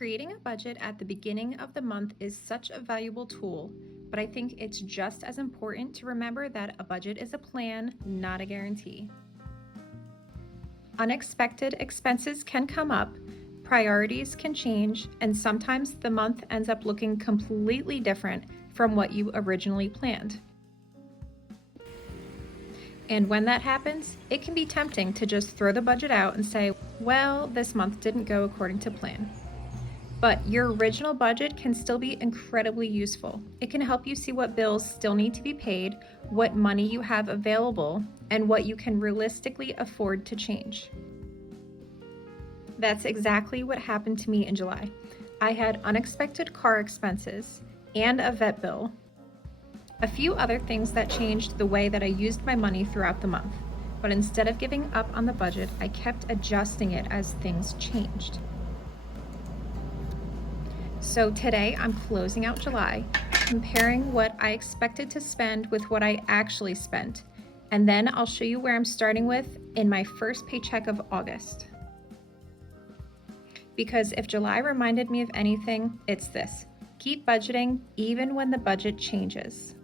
Creating a budget at the beginning of the month is such a valuable tool, but I think it's just as important to remember that a budget is a plan, not a guarantee. Unexpected expenses can come up, priorities can change, and sometimes the month ends up looking completely different from what you originally planned. And when that happens, it can be tempting to just throw the budget out and say, well, this month didn't go according to plan. But your original budget can still be incredibly useful. It can help you see what bills still need to be paid, what money you have available, and what you can realistically afford to change. That's exactly what happened to me in July. I had unexpected car expenses and a vet bill, a few other things that changed the way that I used my money throughout the month. But instead of giving up on the budget, I kept adjusting it as things changed. So today I'm closing out July, comparing what I expected to spend with what I actually spent. And then I'll show you where I'm starting with in my first paycheck of August. Because if July reminded me of anything, it's this: keep budgeting even when the budget changes.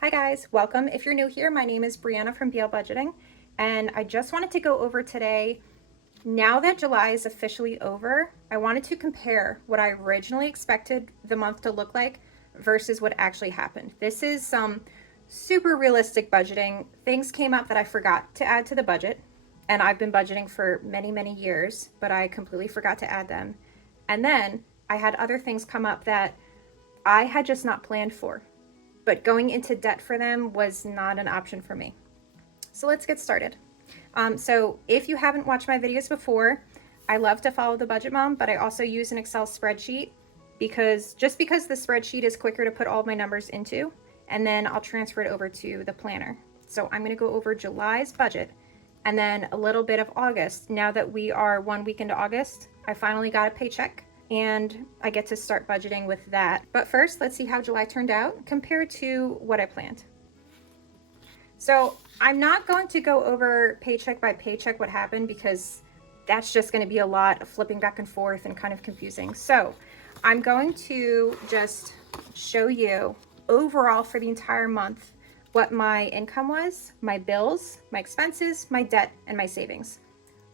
Hi guys, welcome. If you're new here, my name is Brianna from BL Budgeting, and I just wanted to go over today, now that July is officially over, I wanted to compare what I originally expected the month to look like versus what actually happened. This is some super realistic budgeting. Things came up that I forgot to add to the budget, and I've been budgeting for many, many years, but I completely forgot to add them. And then I had other things come up that I had just not planned for, but going into debt for them was not an option for me. So let's get started. So if you haven't watched my videos before, I love to follow the Budget Mom, but I also use an Excel spreadsheet because the spreadsheet is quicker to put all my numbers into, and then I'll transfer it over to the planner. So I'm going to go over July's budget and then a little bit of August. Now that we are 1 week into August, I finally got a paycheck and I get to start budgeting with that. But first, let's see how July turned out compared to what I planned. So I'm not going to go over paycheck by paycheck what happened because that's just going to be a lot of flipping back and forth and kind of confusing. So I'm going to just show you overall for the entire month what my income was, my bills, my expenses, my debt, and my savings.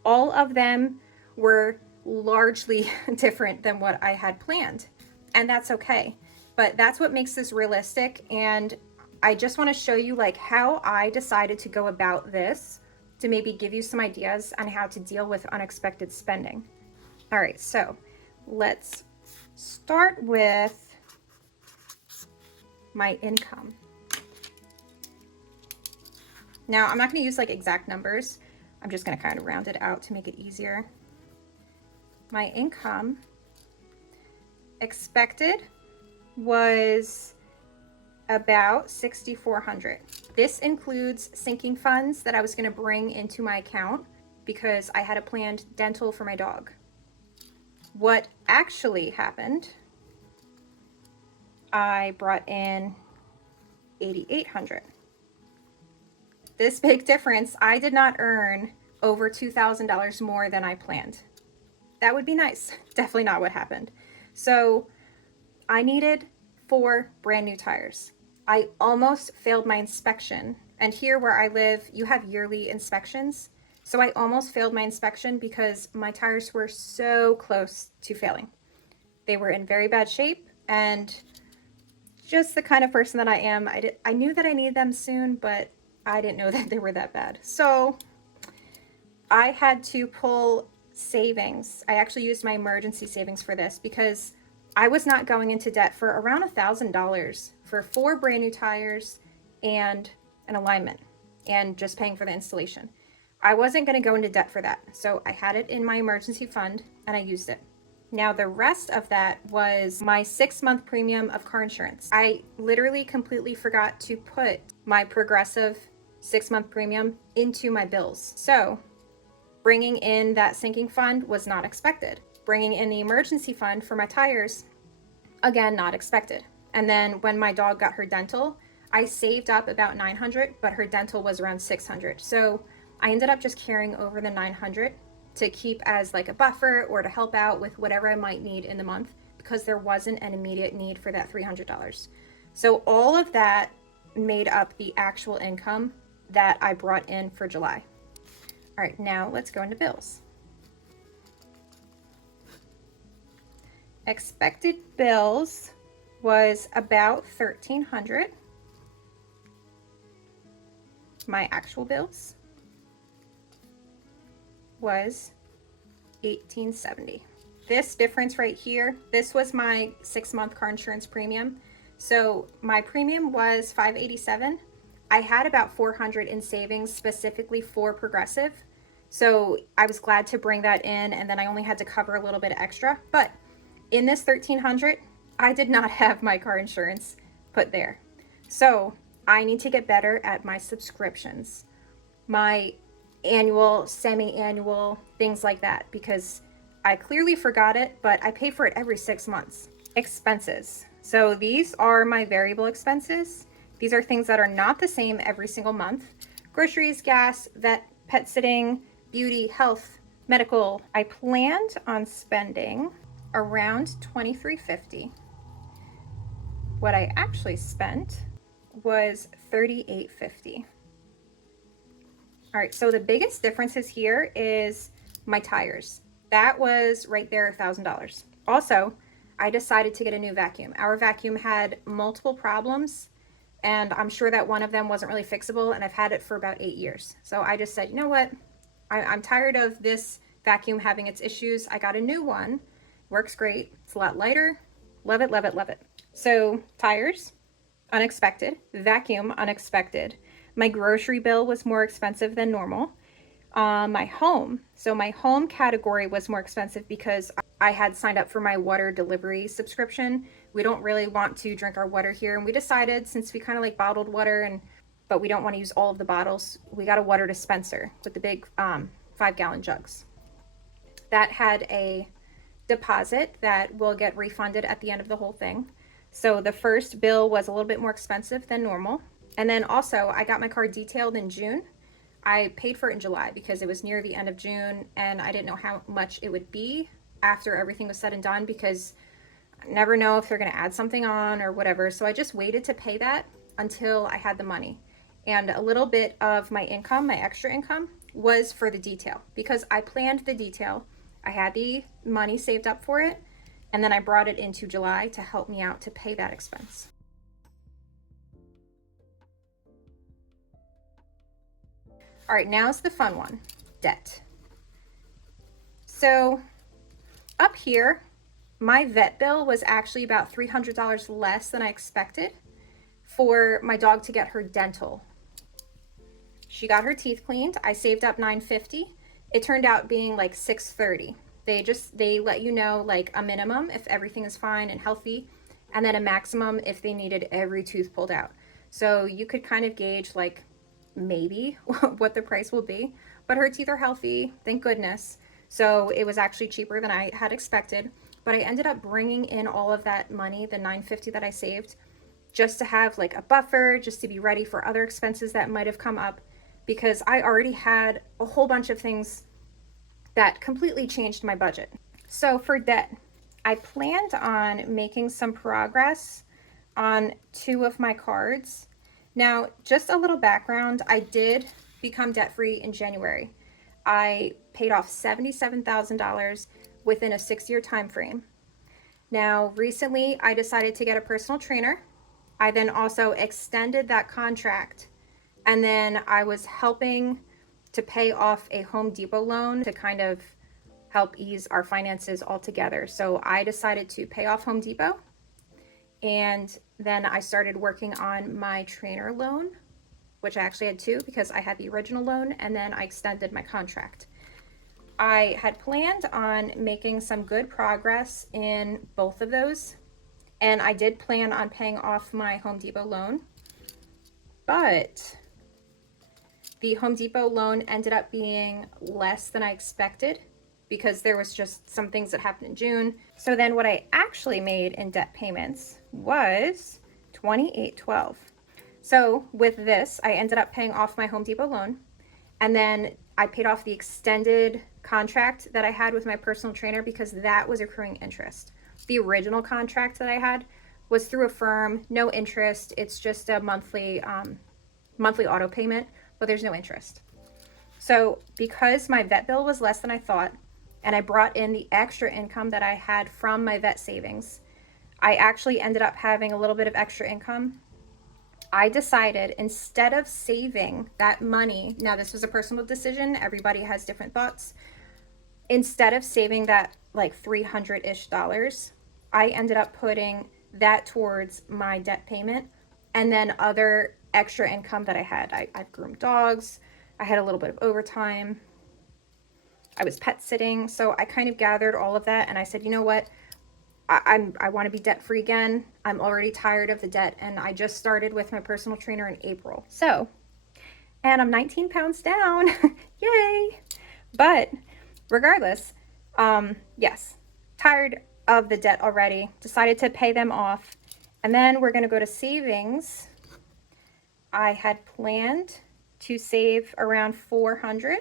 All of them were largely different than what I had planned, and that's okay. But that's what makes this realistic, and I just want to show you like how I decided to go about this to maybe give you some ideas on how to deal with unexpected spending. All right, so let's start with my income. Now, I'm not going to use like exact numbers. I'm just going to kind of round it out to make it easier. My income expected was about $6,400. This includes sinking funds that I was going to bring into my account because I had a planned dental for my dog. What actually happened, I brought in $8,800. This big difference, I did not earn over $2,000 more than I planned. That would be nice. Definitely not what happened. So I needed 4 brand new tires. I almost failed my inspection. And here where I live, you have yearly inspections. So I almost failed my inspection because my tires were so close to failing. They were in very bad shape, and just the kind of person that I am, I knew that I needed them soon, but I didn't know that they were that bad. So I had to pull savings. I actually used my emergency savings for this because I was not going into debt for around $1,000 for 4 brand new tires and an alignment and just paying for the installation. I wasn't going to go into debt for that. So I had it in my emergency fund and I used it. Now the rest of that was my 6-month premium of car insurance. I literally completely forgot to put my Progressive 6-month premium into my bills. So bringing in that sinking fund was not expected. Bringing in the emergency fund for my tires, again, not expected. And then when my dog got her dental, I saved up about $900, but her dental was around $600. So I ended up just carrying over the $900 to keep as like a buffer or to help out with whatever I might need in the month, because there wasn't an immediate need for that $300. So all of that made up the actual income that I brought in for July. All right, now let's go into bills. Expected bills was about $1,300. My actual bills was $1,870. This difference right here, this was my 6-month car insurance premium. So my premium was $587. I had about $400 in savings specifically for Progressive. So I was glad to bring that in, and then I only had to cover a little bit extra. But in this $1,300, I did not have my car insurance put there. So I need to get better at my subscriptions, my annual, semi-annual, things like that, because I clearly forgot it, but I pay for it every 6 months. Expenses. So these are my variable expenses. These are things that are not the same every single month. Groceries, gas, vet, pet sitting, beauty, health, medical. I planned on spending around $2,350. What I actually spent was $3,850. All right, so the biggest differences here is my tires. That was right there, $1,000. Also, I decided to get a new vacuum. Our vacuum had multiple problems, and I'm sure that one of them wasn't really fixable, and I've had it for about 8 years. So I just said, you know what? I'm tired of this vacuum having its issues. I got a new one. Works great. It's a lot lighter. Love it, love it, love it. So tires, unexpected. Vacuum, unexpected. My grocery bill was more expensive than normal. My home. So my home category was more expensive because I had signed up for my water delivery subscription. We don't really want to drink our water here. And we decided, since we kind of like bottled water, but we don't want to use all of the bottles, we got a water dispenser with the big 5-gallon jugs. That had a deposit that will get refunded at the end of the whole thing. So the first bill was a little bit more expensive than normal. And then also I got my car detailed in June. I paid for it in July because it was near the end of June, and I didn't know how much it would be after everything was said and done, because I never know if they're going to add something on or whatever. So I just waited to pay that until I had the money. And a little bit of my income, my extra income, was for the detail, because I planned the detail. I had the money saved up for it, and then I brought it into July to help me out to pay that expense. All right, now's the fun one, debt. So up here, my vet bill was actually about $300 less than I expected for my dog to get her dental. She got her teeth cleaned. I saved up $950. It turned out being like $630. They let you know like a minimum if everything is fine and healthy, and then a maximum if they needed every tooth pulled out. So you could kind of gauge like maybe what the price will be, but her teeth are healthy, thank goodness. So it was actually cheaper than I had expected, but I ended up bringing in all of that money, the $950 that I saved, just to have like a buffer, just to be ready for other expenses that might have come up, because I already had a whole bunch of things that completely changed my budget. So for debt, I planned on making some progress on 2 of my cards. Now, just a little background, I did become debt-free in January. I paid off $77,000 within a 6-year time frame. Now, recently, I decided to get a personal trainer. I then also extended that contract, and then I was helping to pay off a Home Depot loan to kind of help ease our finances altogether. So I decided to pay off Home Depot, and then I started working on my trainer loan, which I actually had 2 because I had the original loan, and then I extended my contract. I had planned on making some good progress in both of those, and I did plan on paying off my Home Depot loan, but the Home Depot loan ended up being less than I expected because there was just some things that happened in June. So then what I actually made in debt payments was $2,812. So with this, I ended up paying off my Home Depot loan, and then I paid off the extended contract that I had with my personal trainer because that was accruing interest. The original contract that I had was through a firm, no interest. It's just a monthly auto payment, but there's no interest. So because my vet bill was less than I thought, and I brought in the extra income that I had from my vet savings, I actually ended up having a little bit of extra income. I decided, instead of saving that money, now this was a personal decision, everybody has different thoughts. Instead of saving that like $300-ish, I ended up putting that towards my debt payment and then other extra income that I had. I've groomed dogs. I had a little bit of overtime. I was pet sitting. So I kind of gathered all of that and I said, you know what? I want to be debt free again. I'm already tired of the debt. And I just started with my personal trainer in April. So, and I'm 19 pounds down. Yay. But regardless, yes, tired of the debt already, decided to pay them off. And then we're going to go to savings. I had planned to save around $400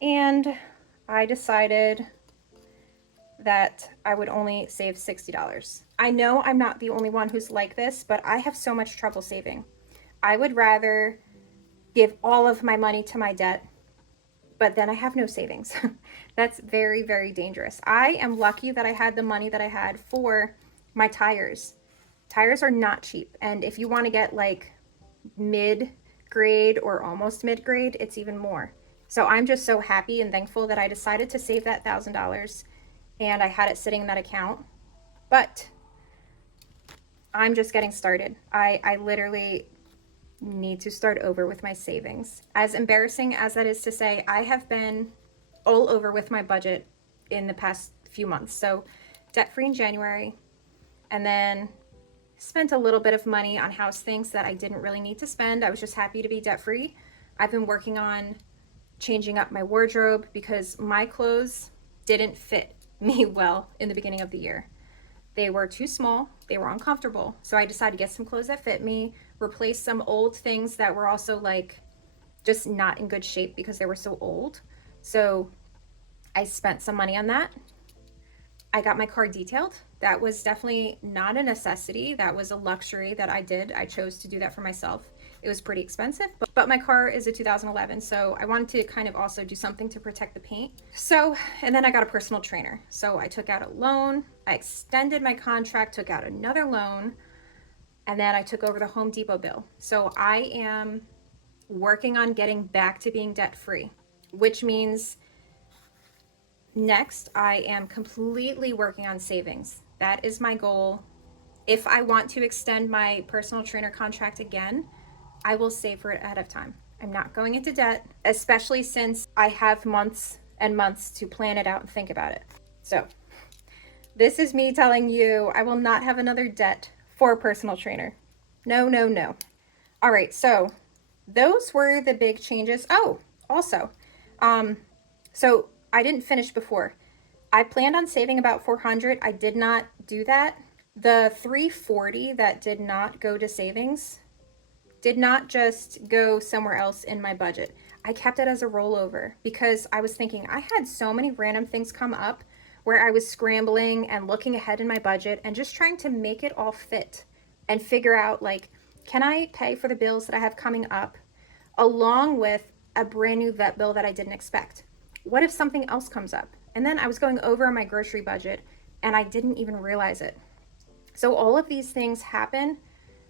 and I decided that I would only save $60. I know I'm not the only one who's like this, but I have so much trouble saving. I would rather give all of my money to my debt, but then I have no savings. That's very, very dangerous. I am lucky that I had the money that I had for my tires. Tires are not cheap. And if you want to get like mid-grade or almost mid-grade, it's even more. So I'm just so happy and thankful that I decided to save that $1,000 and I had it sitting in that account. But I'm just getting started. I literally need to start over with my savings. As embarrassing as that is to say, I have been all over with my budget in the past few months. So debt-free in January, and then spent a little bit of money on house things that I didn't really need to spend. I was just happy to be debt-free. I've been working on changing up my wardrobe because my clothes didn't fit me well in the beginning of the year. They were too small, they were uncomfortable. So I decided to get some clothes that fit me, replace some old things that were also like just not in good shape because they were so old. So I spent some money on that. I got my car detailed. That was definitely not a necessity. That was a luxury that I did. I chose to do that for myself. It was pretty expensive, but my car is a 2011, so I wanted to kind of also do something to protect the paint. So, and then I got a personal trainer. So I took out a loan, I extended my contract, took out another loan, and then I took over the Home Depot bill. So I am working on getting back to being debt-free, which means next I am completely working on savings. That is my goal. If I want to extend my personal trainer contract again, I will save for it ahead of time. I'm not going into debt, especially since I have months and months to plan it out and think about it. So this is me telling you I will not have another debt for a personal trainer. No, no, no. All right, so those were the big changes. Oh, also, so I didn't finish before. I planned on saving about $400. I did not do that. The $340 that did not go to savings did not just go somewhere else in my budget. I kept it as a rollover because I was thinking I had so many random things come up where I was scrambling and looking ahead in my budget and just trying to make it all fit and figure out, like, can I pay for the bills that I have coming up along with a brand new vet bill that I didn't expect? What if something else comes up? And then I was going over my grocery budget and I didn't even realize it. So all of these things happen,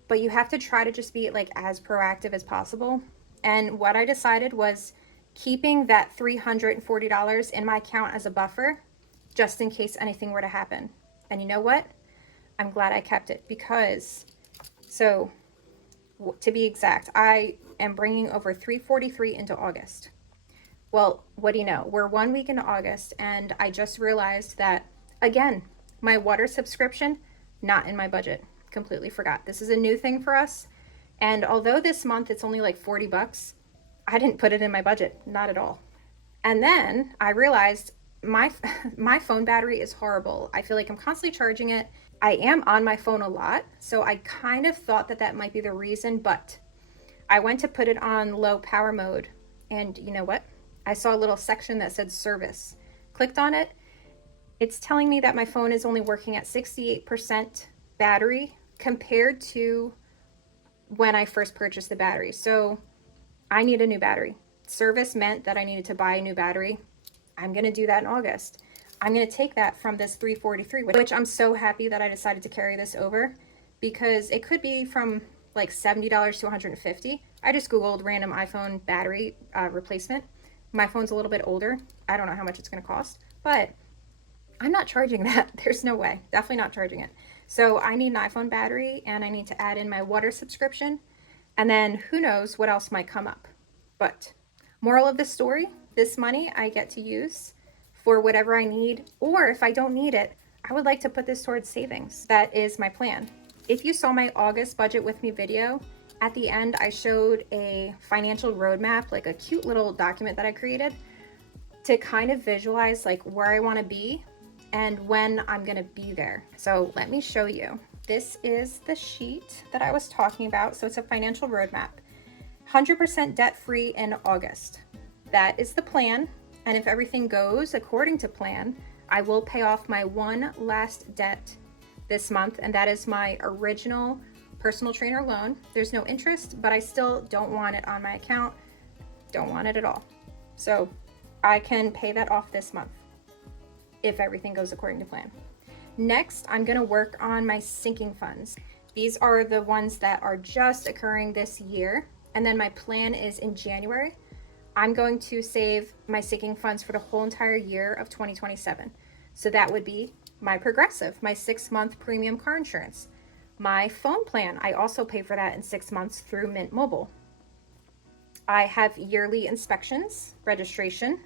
but you have to try to just be like as proactive as possible. And what I decided was keeping that $340 in my account as a buffer, just in case anything were to happen. And you know what? I'm glad I kept it because, so to be exact, I am bringing over $343 into August. Well, what do you know? We're 1 week into August and I just realized that, again, my water subscription, not in my budget. Completely forgot. This is a new thing for us. And although this month it's only like $40, I didn't put it in my budget, not at all. And then I realized my phone battery is horrible. I feel like I'm constantly charging it. I am on my phone a lot, so I kind of thought that that might be the reason, but I went to put it on low power mode, and you know what? I saw a little section that said service. Clicked on it. It's telling me that my phone is only working at 68% battery compared to when I first purchased the battery. So I need a new battery. Service meant that I needed to buy a new battery. I'm going to do that in August. I'm going to take that from this 343, which I'm so happy that I decided to carry this over, because it could be from like $70 to $150. I just Googled random iPhone battery replacement. My phone's a little bit older. I don't know how much it's going to cost, but I'm not charging that. There's no way. Definitely not charging it. So I need an iPhone battery, and I need to add in my water subscription, and then who knows what else might come up. But moral of the story, this money I get to use for whatever I need, or if I don't need it, I would like to put this towards savings. That is my plan. If you saw my August budget with me video, at the end I showed a financial roadmap, like a cute little document that I created to kind of visualize like where I want to be and when I'm going to be there. So let me show you. This is the sheet that I was talking about. So it's a financial roadmap. 100% debt-free in August. That is the plan. And if everything goes according to plan, I will pay off my one last debt this month. And that is my original personal trainer loan. There's no interest, but I still don't want it on my account. Don't want it at all. So I can pay that off this month if everything goes according to plan. Next, I'm going to work on my sinking funds. These are the ones that are just occurring this year. And then my plan is in January, I'm going to save my sinking funds for the whole entire year of 2027. So that would be my Progressive, my 6-month premium car insurance, my phone plan. I also pay for that in 6 months through Mint Mobile. I have yearly inspections, registration,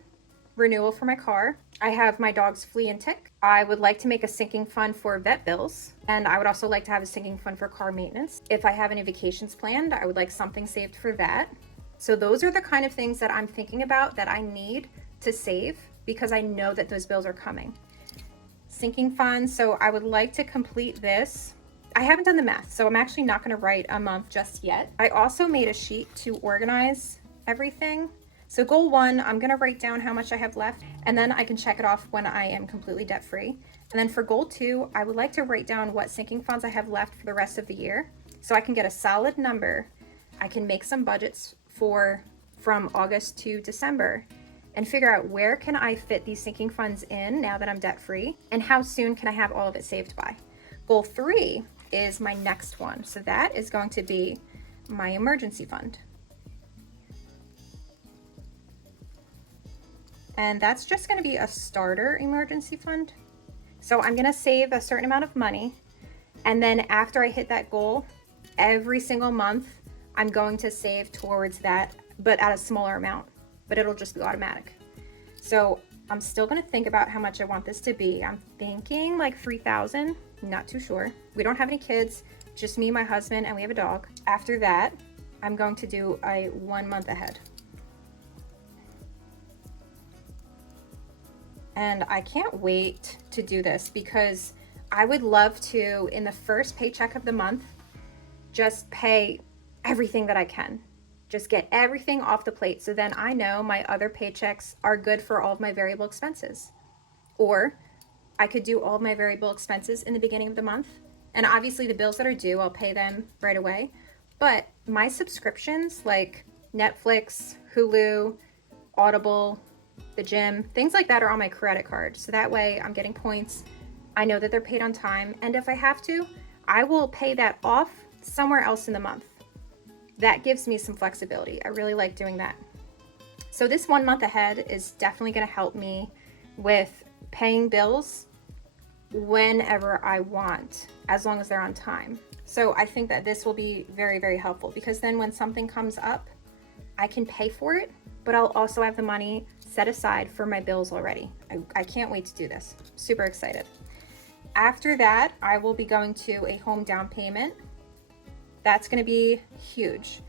renewal for my car. I have my dog's flea and tick. I would like to make a sinking fund for vet bills, and I would also like to have a sinking fund for car maintenance. If I have any vacations planned, I would like something saved for that. So those are the kind of things that I'm thinking about that I need to save, because I know that those bills are coming. Sinking funds, so I would like to complete this. I haven't done the math, so I'm actually not going to write a month just yet. I also made a sheet to organize everything. So goal 1, I'm going to write down how much I have left, and then I can check it off when I am completely debt free. And then for goal 2, I would like to write down what sinking funds I have left for the rest of the year, so I can get a solid number. I can make some budgets from August to December and figure out where can I fit these sinking funds in now that I'm debt free, and how soon can I have all of it saved by. Goal 3 is my next one. So that is going to be my emergency fund. And that's just going to be a starter emergency fund. So I'm going to save a certain amount of money, and then after I hit that goal, every single month I'm going to save towards that, but at a smaller amount, but it'll just be automatic. So I'm still going to think about how much I want this to be. I'm thinking like $3,000, not too sure. We don't have any kids, just me, my husband, and we have a dog. After that, I'm going to do a 1 month ahead. And I can't wait to do this, because I would love to, in the first paycheck of the month, just pay everything that I can. Just get everything off the plate, so then I know my other paychecks are good for all of my variable expenses. Or I could do all of my variable expenses in the beginning of the month. And obviously the bills that are due, I'll pay them right away. But my subscriptions like Netflix, Hulu, Audible, the gym, things like that are on my credit card. So that way I'm getting points. I know that they're paid on time. And if I have to, I will pay that off somewhere else in the month. That gives me some flexibility. I really like doing that. So this 1 month ahead is definitely going to help me with paying bills whenever I want, as long as they're on time. So I think that this will be very, very helpful, because then when something comes up, I can pay for it, but I'll also have the money set aside for my bills already. I can't wait to do this. Super excited. After that, I will be going to a home down payment. That's going to be huge.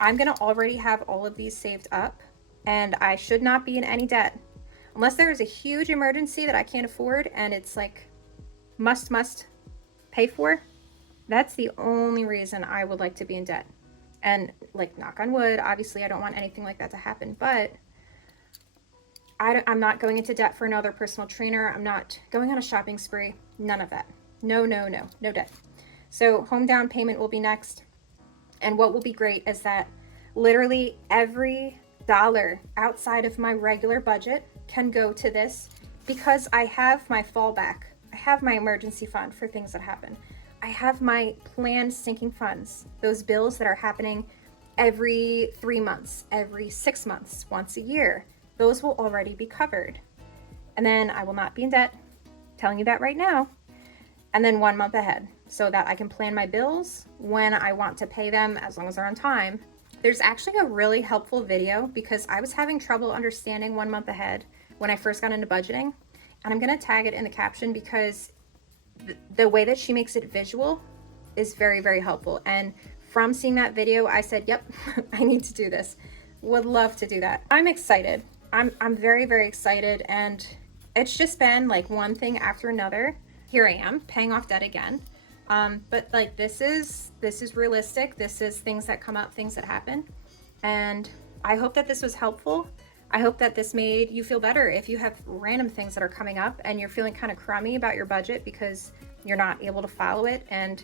I'm going to already have all of these saved up, and I should not be in any debt unless there is a huge emergency that I can't afford and it's like must pay for. That's the only reason I would like to be in debt. And like, knock on wood, obviously I don't want anything like that to happen, but I'm not going into debt for another personal trainer. I'm not going on a shopping spree. None of that. No, no, no, no debt. So home down payment will be next. And what will be great is that literally every dollar outside of my regular budget can go to this because I have my fallback. I have my emergency fund for things that happen. I have my planned sinking funds, those bills that are happening every 3 months, every 6 months, once a year. Those will already be covered. And then I will not be in debt, telling you that right now. And then 1 month ahead so that I can plan my bills when I want to pay them as long as they're on time. There's actually a really helpful video because I was having trouble understanding 1 month ahead when I first got into budgeting. And I'm gonna tag it in the caption because the way that she makes it visual is very, very helpful. And from seeing that video, I said, yep, I need to do this. Would love to do that. I'm excited. I'm very, very excited. And it's just been like one thing after another. Here I am paying off debt again. But like, this is realistic. This is things that come up, things that happen. And I hope that this was helpful. I hope that this made you feel better if you have random things that are coming up and you're feeling kind of crummy about your budget because you're not able to follow it. And,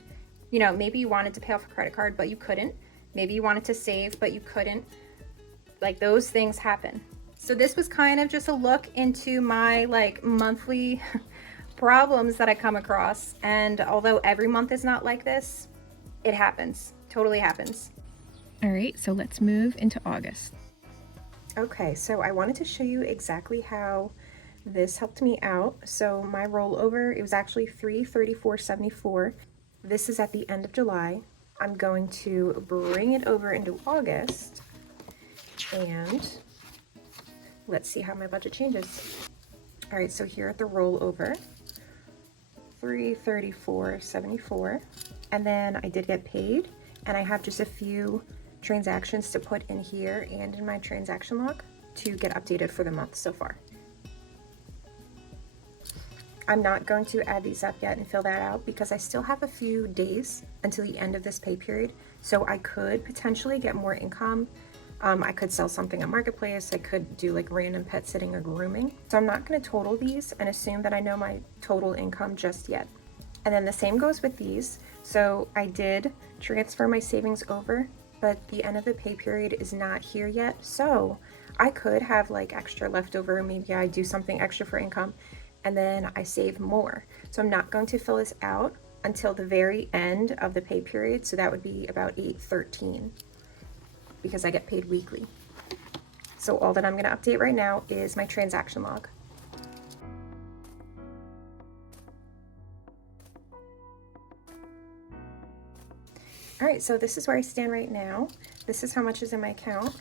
you know, maybe you wanted to pay off a credit card, but you couldn't. Maybe you wanted to save, but you couldn't. Like, those things happen. So this was kind of just a look into my like monthly problems that I come across. And although every month is not like this, it happens, totally happens. All right, so let's move into August. Okay, so I wanted to show you exactly how this helped me out. So my rollover, it was actually $334.74. This is at the end of July. I'm going to bring it over into August and let's see how my budget changes. All right, so here at the rollover, $334.74. And then I did get paid and I have just a few transactions to put in here and in my transaction log to get updated for the month so far. I'm not going to add these up yet and fill that out because I still have a few days until the end of this pay period. So I could potentially get more income. I could sell something on Marketplace. I could do like random pet sitting or grooming. So I'm not going to total these and assume that I know my total income just yet. And then the same goes with these. So I did transfer my savings over, but the end of the pay period is not here yet. So I could have like extra leftover. Maybe I do something extra for income and then I save more. So I'm not going to fill this out until the very end of the pay period. So that would be about 8/13 because I get paid weekly. So all that I'm gonna update right now is my transaction log. All right, so this is where I stand right now. This is how much is in my account.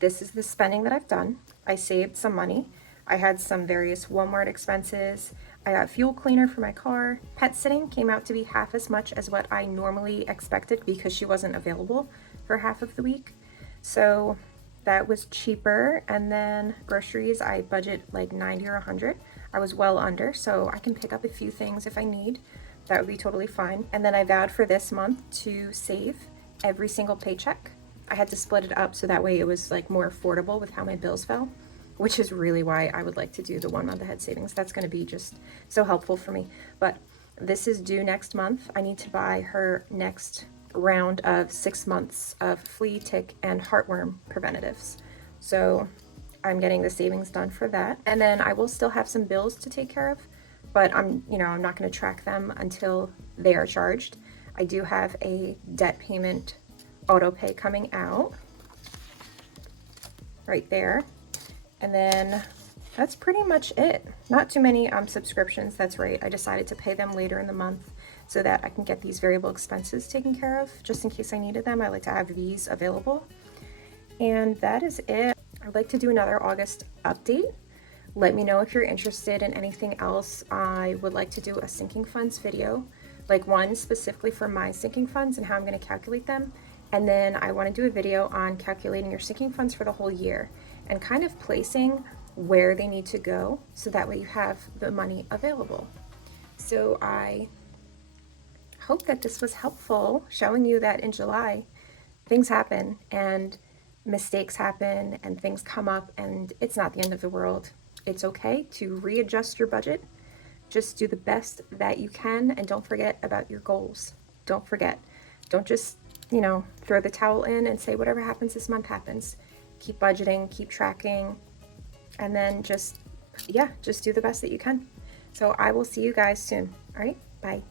This is the spending that I've done. I saved some money. I had some various Walmart expenses. I got fuel cleaner for my car. Pet sitting came out to be half as much as what I normally expected because she wasn't available for half of the week. So that was cheaper. And then groceries, I budget like 90 or 100. I was well under, so I can pick up a few things if I need. That would be totally fine. And then I vowed for this month to save every single paycheck. I had to split it up so that way it was like more affordable with how my bills fell, which is really why I would like to do the 1 month ahead savings. That's going to be just so helpful for me. But this is due next month. I need to buy her next round of 6 months of flea, tick, and heartworm preventatives. So I'm getting the savings done for that. And then I will still have some bills to take care of, but I'm not going to track them until they are charged. I do have a debt payment auto pay coming out right there. And then that's pretty much it. Not too many subscriptions. That's right. I decided to pay them later in the month so that I can get these variable expenses taken care of just in case I needed them. I like to have these available. And that is it. I'd like to do another August update. Let me know if you're interested in anything else. I would like to do a sinking funds video, like one specifically for my sinking funds and how I'm going to calculate them. And then I want to do a video on calculating your sinking funds for the whole year and kind of placing where they need to go so that way you have the money available. So I hope that this was helpful, showing you that in July things happen and mistakes happen and things come up and it's not the end of the world. It's okay to readjust your budget. Just do the best that you can, and don't forget about your goals. Don't forget. Don't just, throw the towel in and say whatever happens this month happens. Keep budgeting, keep tracking, and then just do the best that you can. So I will see you guys soon. All right, bye.